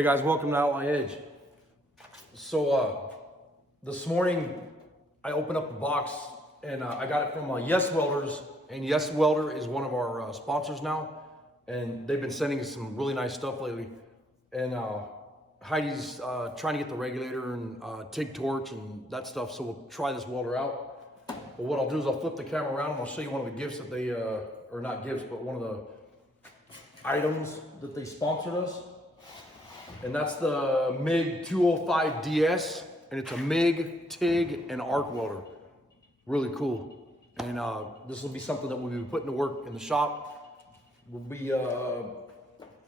Hey guys, welcome to Outline Edge. So this morning I opened up the box and I got it from Yes Welders, and Yes Welder is one of our sponsors now, and they've been sending us some really nice stuff lately. And Heidi's trying to get the regulator and TIG torch and that stuff, so we'll try this welder out. But what I'll do is I'll flip the camera around and I'll show you one of the gifts that they, or not gifts, but one of the items that they sponsored us. And that's the MIG 205DS, and it's a MIG, TIG, and arc welder. Really cool. And this will be something that we'll be putting to work in the shop. We'll be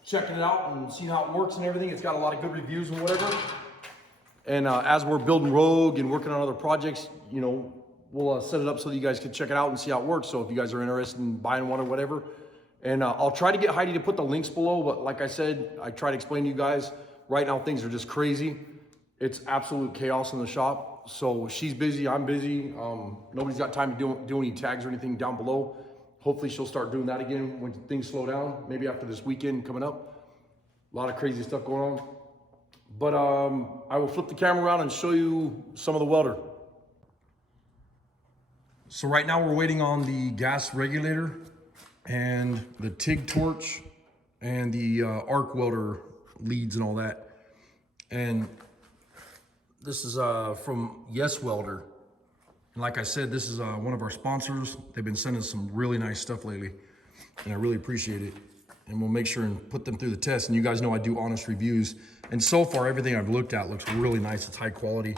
checking it out and seeing how it works and everything. It's got a lot of good reviews and whatever. And as we're building Rogue and working on other projects, you know, we'll set it up so that you guys can check it out and see how it works. So if you guys are interested in buying one or whatever. And I'll try to get Heidi to put the links below, but like I said, I try to explain to you guys, right now things are just crazy. It's absolute chaos in the shop. So she's busy, I'm busy. Nobody's got time to do any tags or anything down below. Hopefully she'll start doing that again when things slow down, maybe after this weekend coming up. A lot of crazy stuff going on. But I will flip the camera around and show you some of the welder. So right now we're waiting on the gas regulator and the TIG torch and the arc welder leads and all that. And this is from Yes Welder. And like I said, this is one of our sponsors. They've been sending us some really nice stuff lately, and I really appreciate it. And we'll make sure and put them through the test. And you guys know I do honest reviews. And so far, everything I've looked at looks really nice. It's high quality.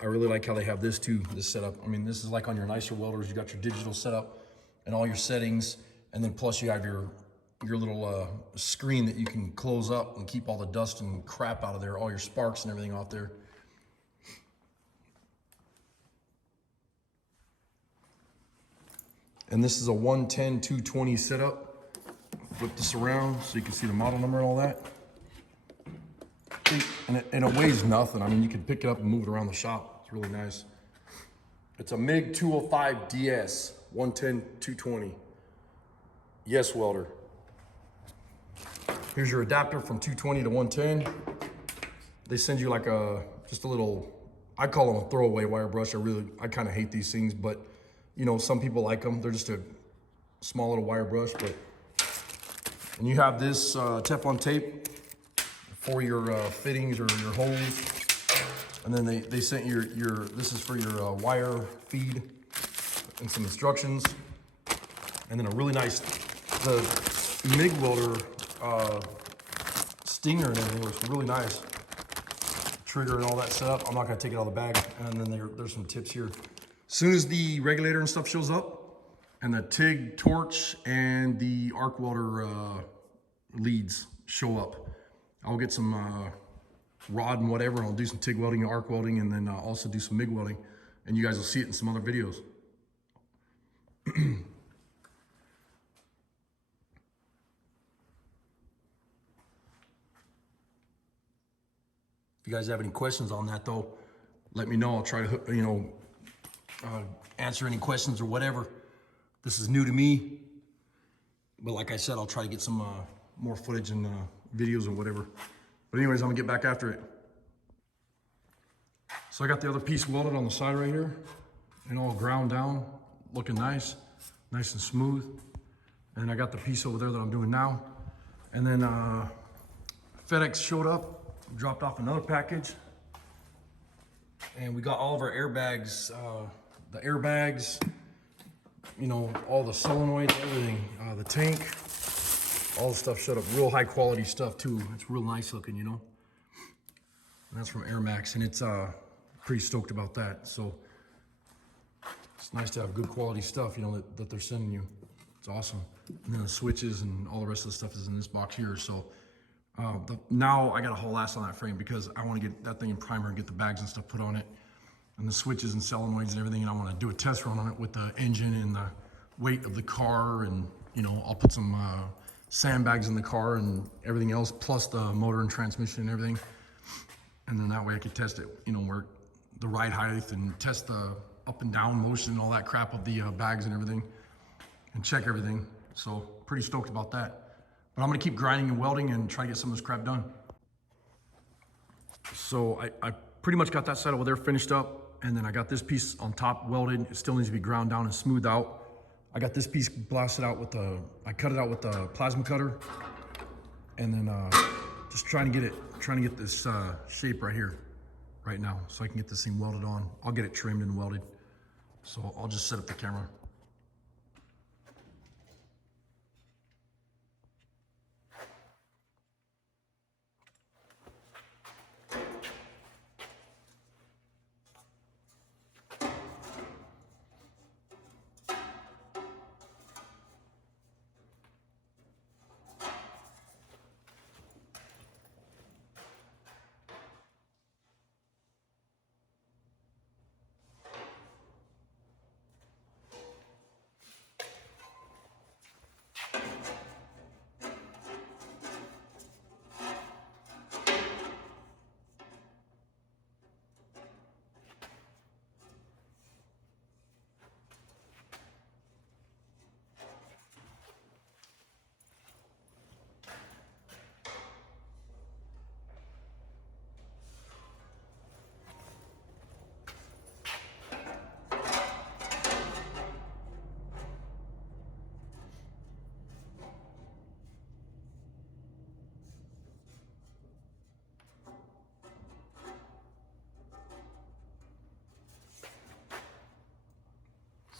I really like how they have this too, this setup. I mean, this is like on your nicer welders. You got your digital setup and all your settings. And then plus you have your little screen that you can close up and keep all the dust and crap out of there, all your sparks and everything off there. And this is a 110-220 setup. Flip this around so you can see the model number and all that. And it weighs nothing. I mean, you can pick it up and move it around the shop. It's really nice. It's a MIG 205DS, 110-220. Yes Welder. Here's your adapter from 220 to 110. They send you like just a little, I call them a throwaway wire brush. I kind of hate these things, but you know, some people like them. They're just a small little wire brush, and you have this Teflon tape for your fittings or your holes. And then they sent this is for your wire feed and some instructions. And then a really nice, the MIG welder stinger and everything looks really nice. Trigger and all that set up. I'm not gonna take it out of the bag. And then there's some tips here. As soon as the regulator and stuff shows up, and the TIG torch and the arc welder leads show up, I'll get some rod and whatever, and I'll do some TIG welding and arc welding, and then also do some MIG welding, and you guys will see it in some other videos. If you guys have any questions on that though, let me know. I'll try to, you know, answer any questions or whatever. This is new to me, but like I said, I'll try to get some more footage and videos or whatever. But anyways, I'm gonna get back after it. So I got the other piece welded on the side right here and all ground down, looking nice and smooth. And I got the piece over there that I'm doing now. And then FedEx showed up, dropped off another package, and we got all of our airbags, the airbags, you know, all the solenoids, everything, the tank, all the stuff showed up. Real high quality stuff too. It's real nice looking, you know. And that's from Air Max, and it's pretty stoked about that. So it's nice to have good quality stuff, you know, that they're sending you. It's awesome. And then the switches and all the rest of the stuff is in this box here. So now I got a whole ass on that frame because I want to get that thing in primer and get the bags and stuff put on it, and the switches and solenoids and everything. And I want to do a test run on it with the engine and the weight of the car, and you know, I'll put some sandbags in the car and everything else, plus the motor and transmission and everything. And then that way I could test it, you know, where the ride height and test the up and down motion and all that crap of the bags and everything, and check everything. So pretty stoked about that. But I'm gonna keep grinding and welding and try to get some of this crap done. So I pretty much got that side over there finished up, and then I got this piece on top welded. It still needs to be ground down and smoothed out. I got this piece blasted out with I cut it out with the plasma cutter, and then just trying to get this shape right here, right now, so I can get this thing welded on. I'll get it trimmed and welded. So I'll just set up the camera.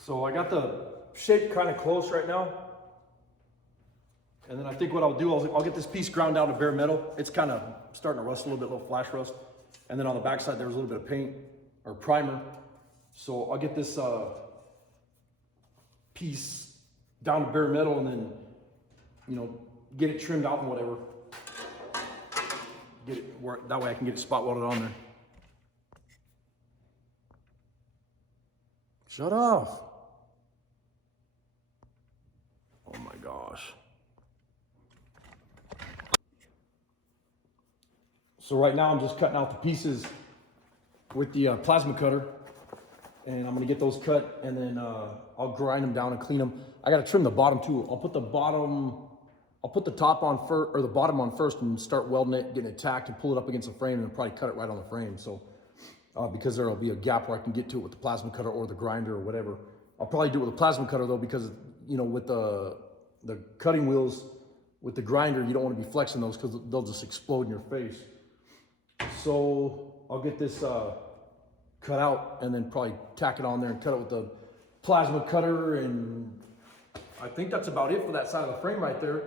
So I got the shape kind of close right now. And then I think what I'll do, I'll get this piece ground down to bare metal. It's kind of starting to rust a little bit, flash rust. And then on the backside, there was a little bit of paint or primer. So I'll get this piece down to bare metal and then, you know, get it trimmed out and whatever. Get it where, that way I can get it spot welded on there. Shut off. Oh my gosh. So right now I'm just cutting out the pieces with the plasma cutter, and I'm gonna get those cut, and then I'll grind them down and clean them. I gotta trim the bottom too. I'll put the top on first, or the bottom on first, and start welding it, getting it tacked, and pull it up against the frame, and then probably cut it right on the frame. So because there'll be a gap where I can get to it with the plasma cutter or the grinder or whatever. I'll probably do it with the plasma cutter though, because you know, with the cutting wheels with the grinder, you don't want to be flexing those because they'll just explode in your face. So I'll get this cut out and then probably tack it on there and cut it with the plasma cutter, and I think that's about it for that side of the frame right there.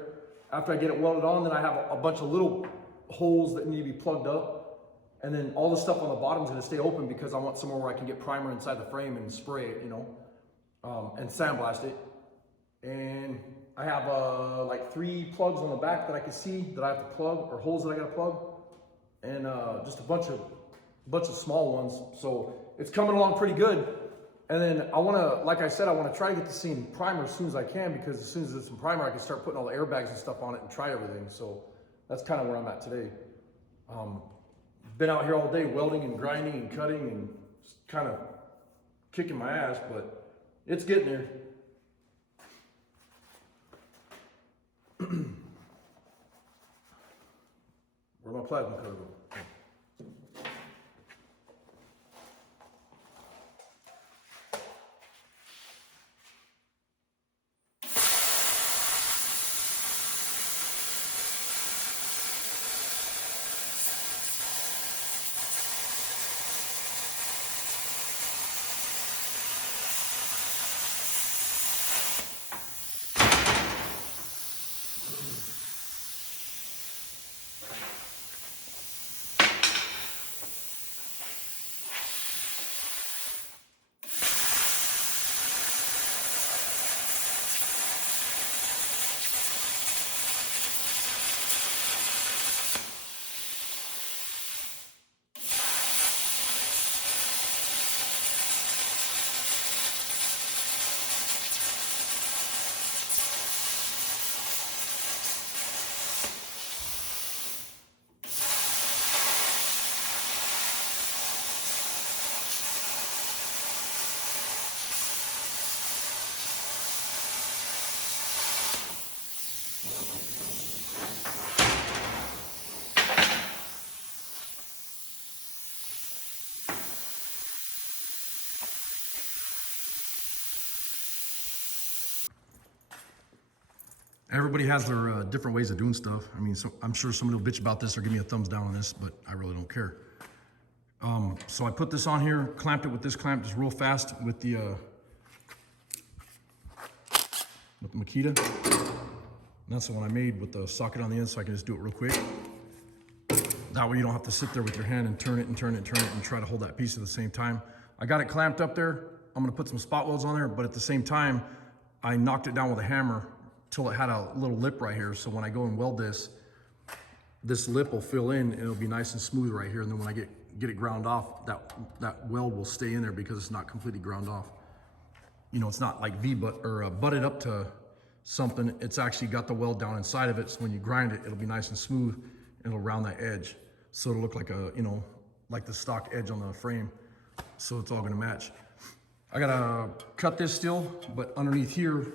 After I get it welded on, then I have a bunch of little holes that need to be plugged up, and then all the stuff on the bottom is going to stay open because I want somewhere where I can get primer inside the frame and spray it, you know, and sandblast it. And I have like 3 plugs on the back that I can see that I have to plug, or holes that I got to plug, and just a bunch of small ones. So it's coming along pretty good. And then I want to, like I said, I want to try to get this thing primer as soon as I can, because as soon as it's in primer, I can start putting all the airbags and stuff on it and try everything. So that's kind of where I'm at today. Been out here all day welding and grinding and cutting and just kind of kicking my ass, but it's getting there. Where'd my plasma cutter go? Everybody has their different ways of doing stuff. I mean, so I'm sure somebody will bitch about this or give me a thumbs down on this, but I really don't care. So I put this on here, clamped it with this clamp just real fast with the Makita. And that's the one I made with the socket on the end, so I can just do it real quick. That way you don't have to sit there with your hand and turn it and turn it and turn it and try to hold that piece at the same time. I got it clamped up there. I'm gonna put some spot welds on there, but at the same time, I knocked it down with a hammer till it had a little lip right here. So when I go and weld this, this lip will fill in and it'll be nice and smooth right here. And then when I get it ground off, that weld will stay in there because it's not completely ground off. You know, it's not like butted up to something. It's actually got the weld down inside of it. So when you grind it, it'll be nice and smooth and it'll round that edge. So it'll look like like the stock edge on the frame. So it's all gonna match. I gotta cut this still, but underneath here,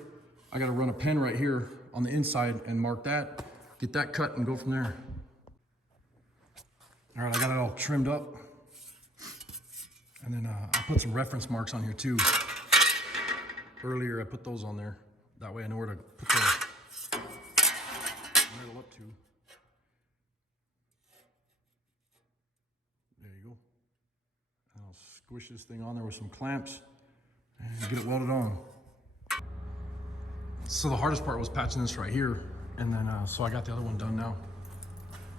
I gotta run a pen right here on the inside and mark that, get that cut and go from there. All right, I got it all trimmed up. And then I put some reference marks on here too. Earlier I put those on there. That way I know where to put the metal up to. There you go. And I'll squish this thing on there with some clamps and get it welded on. So the hardest part was patching this right here. And then, so I got the other one done now.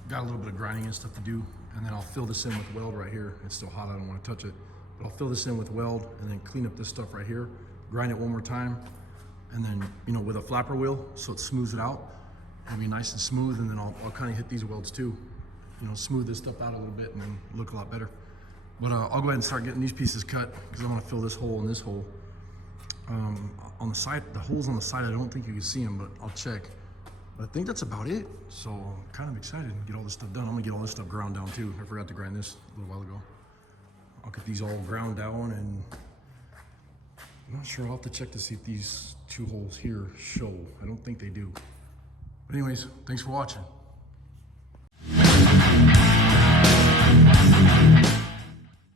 Got a little bit of grinding and stuff to do. And then I'll fill this in with weld right here. It's still hot, I don't want to touch it. But I'll fill this in with weld and then clean up this stuff right here. Grind it one more time. And then, you know, with a flapper wheel, so it smooths it out. It'll be nice and smooth. And then I'll kind of hit these welds too. You know, smooth this stuff out a little bit and then look a lot better. But I'll go ahead and start getting these pieces cut because I want to fill this hole and this hole. On the side, the holes on the side, I don't think you can see them, but I'll check. But I think that's about it. So I'm kind of excited to get all this stuff done. I'm gonna get all this stuff ground down too. I forgot to grind this a little while ago. I'll get these all ground down, and I'm not sure. I'll have to check to see if these two holes here show. I don't think they do. But anyways, thanks for watching.